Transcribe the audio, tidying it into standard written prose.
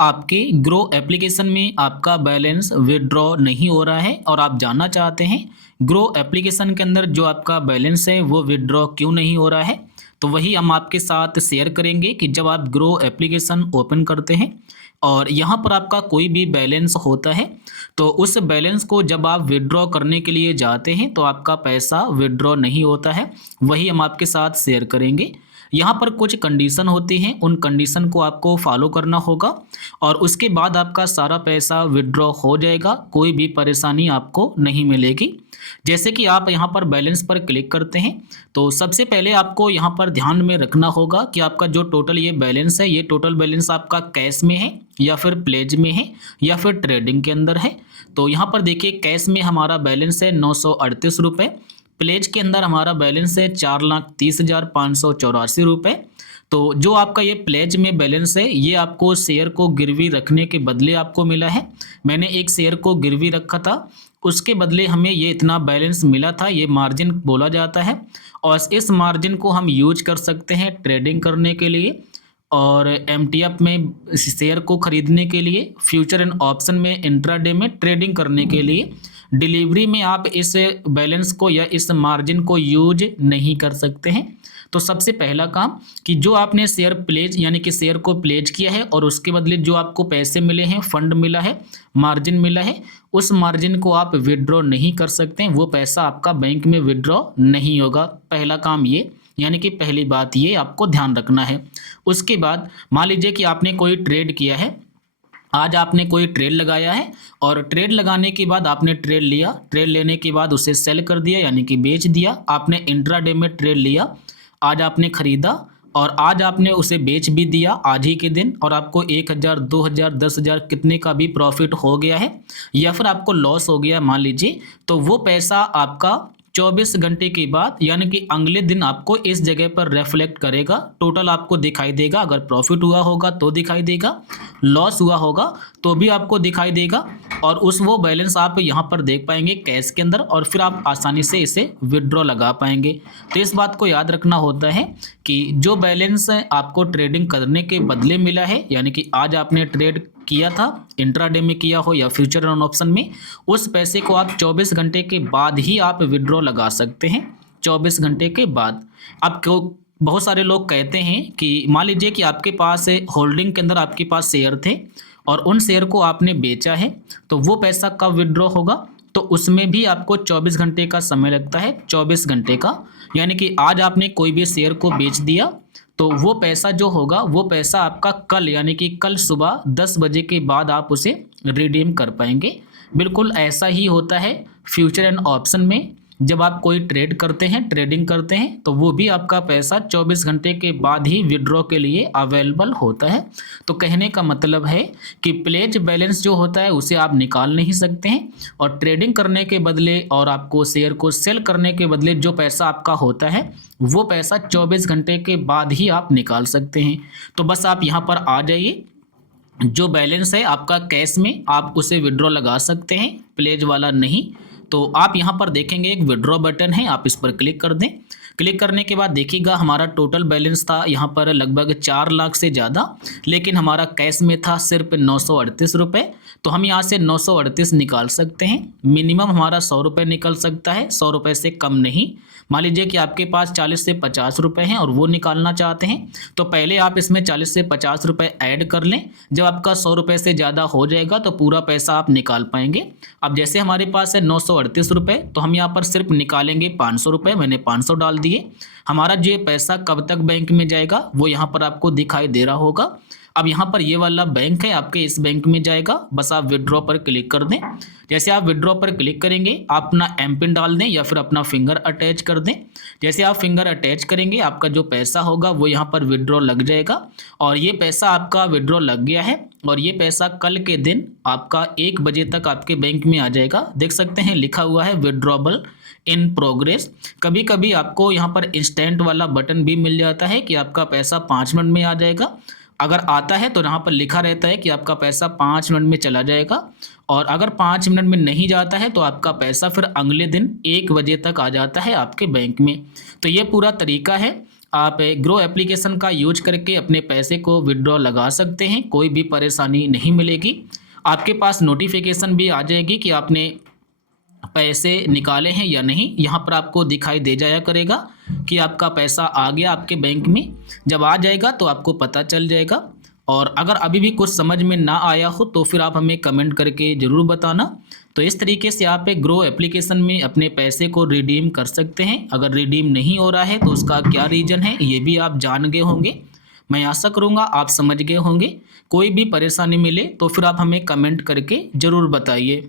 आपके grow application में आपका बैलेंस विथड्रॉ नहीं हो रहा है और आप जानना चाहते हैं ग्रो एप्लीकेशन के अंदर जो आपका बैलेंस है वो विथड्रॉ क्यों नहीं हो रहा है? तो वही हम आपके साथ शेयर करेंगे कि जब आप ग्रो एप्लीकेशन ओपन करते हैं और यहाँ पर आपका कोई भी बैलेंस होता है तो उस बैलेंस को जब आप विथड्रॉ करने के लिए जाते हैं तो आपका पैसा विथड्रॉ नहीं होता है। वही हम आपके साथ शेयर करेंगे। यहाँ पर कुछ कंडीशन होती हैं, उन कंडीशन को आपको फॉलो करना होगा और उसके बाद आपका सारा पैसा विथड्रॉ हो जाएगा, कोई भी परेशानी आपको नहीं मिलेगी। जैसे कि आप यहाँ पर बैलेंस पर क्लिक करते हैं तो सबसे पहले आपको यहाँ पर ध्यान में रखना होगा कि आपका जो टोटल ये बैलेंस है, ये टोटल बैलेंस आपका कैश में है या फिर प्लेज में है या फिर ट्रेडिंग के अंदर है। तो यहाँ पर देखिए कैश में हमारा बैलेंस है 938 रुपये, प्लेज के अंदर हमारा बैलेंस है 4,30,584 रुपये। तो जो आपका ये प्लेज में बैलेंस है ये आपको शेयर को गिरवी रखने के बदले आपको मिला है। मैंने एक शेयर को गिरवी रखा था, उसके बदले हमें ये इतना बैलेंस मिला था, ये मार्जिन बोला जाता है और इस मार्जिन को हम यूज कर सकते हैं ट्रेडिंग करने के लिए और एमटीएफ में शेयर को खरीदने के लिए, फ्यूचर एंड ऑप्शन में इंट्राडे में ट्रेडिंग करने के लिए। डिलीवरी में आप इस बैलेंस को या इस मार्जिन को यूज नहीं कर सकते हैं। तो सबसे पहला काम कि जो आपने शेयर प्लेज यानी कि शेयर को प्लेज किया है और उसके बदले जो आपको पैसे मिले हैं, फंड मिला है, मार्जिन मिला है, उस मार्जिन को आप विड्रॉ नहीं कर सकते हैं, वो पैसा आपका बैंक में विड्रॉ नहीं होगा। पहला काम ये, यानी कि पहली बात ये आपको ध्यान रखना है। उसके बाद मान लीजिए कि आपने कोई ट्रेड किया है, आज आपने कोई ट्रेड लगाया है और ट्रेड लगाने के बाद आपने ट्रेड लिया, ट्रेड लेने के बाद उसे सेल कर दिया यानी कि बेच दिया। आपने इंट्राडे में ट्रेड लिया, आज आपने खरीदा और आज आपने उसे बेच भी दिया आज ही के दिन और आपको 1,000, 2,000, 10,000 कितने का भी प्रॉफिट हो गया है या फिर आपको लॉस हो गया मान लीजिए, तो वो पैसा आपका 24 घंटे के बाद यानी कि अगले दिन आपको इस जगह पर रिफ्लेक्ट करेगा, टोटल आपको दिखाई देगा। अगर प्रॉफिट हुआ होगा तो दिखाई देगा, लॉस हुआ होगा तो भी आपको दिखाई देगा और वो बैलेंस आप यहाँ पर देख पाएंगे कैश के अंदर और फिर आप आसानी से इसे विड्रॉ लगा पाएंगे। तो इस बात को याद रखना होता है कि जो बैलेंस आपको ट्रेडिंग करने के बदले मिला है, यानी कि आज आपने ट्रेड किया था, इंट्राडे में किया हो या फ्यूचर एंड ऑप्शन में, उस पैसे को आप 24 घंटे के बाद ही आप विड्रॉ लगा सकते हैं। 24 घंटे के बाद। अब क्यों बहुत सारे लोग कहते हैं कि मान लीजिए कि आपके पास होल्डिंग के अंदर आपके पास शेयर थे और उन शेयर को आपने बेचा है तो वो पैसा कब विड्रॉ होगा? तो उसमें भी आपको 24 घंटे का समय लगता है, 24 घंटे का। यानी कि आज आपने कोई भी शेयर को बेच दिया तो वो पैसा जो होगा वो पैसा आपका कल यानी कि कल सुबह 10 बजे के बाद आप उसे रिडीम कर पाएंगे। बिल्कुल ऐसा ही होता है फ्यूचर एंड ऑप्शन में। जब आप कोई ट्रेड करते हैं, ट्रेडिंग करते हैं, तो वो भी आपका पैसा 24 घंटे के बाद ही विड्रॉ के लिए अवेलेबल होता है। तो कहने का मतलब है कि प्लेज बैलेंस जो होता है उसे आप निकाल नहीं सकते हैं और ट्रेडिंग करने के बदले और आपको शेयर को सेल करने के बदले जो पैसा आपका होता है वो पैसा 24 घंटे के बाद ही आप निकाल सकते हैं। तो बस आप यहाँ पर आ जाइए, जो बैलेंस है आपका कैश में आप उसे विड्रॉ लगा सकते हैं, प्लेज वाला नहीं। तो आप यहाँ पर देखेंगे एक विड्रॉ बटन है, आप इस पर क्लिक कर दें। क्लिक करने के बाद देखिएगा हमारा टोटल बैलेंस था यहाँ पर लगभग 4 लाख से ज़्यादा, लेकिन हमारा कैश में था सिर्फ 938 रुपये। तो हम यहाँ से 938 निकाल सकते हैं। मिनिमम हमारा 100 रुपये निकल सकता है, 100 रुपये से कम नहीं। मान लीजिए कि आपके पास 40 से 50 रुपये हैं और वो निकालना चाहते हैं तो पहले आप इसमें 40 से 50 रुपये ऐड कर लें। जब आपका 100 रुपये से ज़्यादा हो जाएगा तो पूरा पैसा आप निकाल पाएंगे। अब जैसे हमारे पास है 938 रुपये तो हम यहाँ पर सिर्फ निकालेंगे 500 रुपये। मैंने 500 डाल दिए। हमारा जो पैसा कब तक बैंक में जाएगा वो यहाँ पर आपको दिखाई दे रहा होगा। अब यहाँ पर ये वाला बैंक है, आपके इस बैंक में जाएगा। बस आप विड्रॉ पर क्लिक कर दें। जैसे आप विड्रॉ पर क्लिक करेंगे आप अपना एमपिन डाल दें या फिर अपना फिंगर अटैच कर दें। जैसे आप फिंगर अटैच करेंगे आपका जो पैसा होगा वो यहाँ पर विड्रॉ लग जाएगा और ये पैसा आपका विड्रॉ लग गया है और ये पैसा कल के दिन आपका 1 बजे तक आपके बैंक में आ जाएगा। देख सकते हैं लिखा हुआ है विड्रॉबल इन प्रोग्रेस। कभी कभी आपको यहाँ पर इंस्टेंट वाला बटन भी मिल जाता है कि आपका पैसा 5 मिनट में आ जाएगा। अगर आता है तो यहाँ पर लिखा रहता है कि आपका पैसा 5 मिनट में चला जाएगा और अगर 5 मिनट में नहीं जाता है तो आपका पैसा फिर अगले दिन 1 बजे तक आ जाता है आपके बैंक में। तो ये पूरा तरीका है आप ग्रो एप्लीकेशन का यूज करके अपने पैसे को विड्रॉ लगा सकते हैं, कोई भी परेशानी नहीं मिलेगी। आपके पास नोटिफिकेशन भी आ जाएगी कि आपने पैसे निकाले हैं या नहीं। यहाँ पर आपको दिखाई दे जाया करेगा कि आपका पैसा आ गया आपके बैंक में। जब आ जाएगा तो आपको पता चल जाएगा। और अगर अभी भी कुछ समझ में ना आया हो तो फिर आप हमें कमेंट करके ज़रूर बताना। तो इस तरीके से आप एक ग्रो एप्लीकेशन में अपने पैसे को रिडीम कर सकते हैं। अगर रिडीम नहीं हो रहा है तो उसका क्या रीज़न है ये भी आप जान गए होंगे। मैं आशा करूँगा आप समझ गए होंगे। कोई भी परेशानी मिले तो फिर आप हमें कमेंट करके ज़रूर बताइए।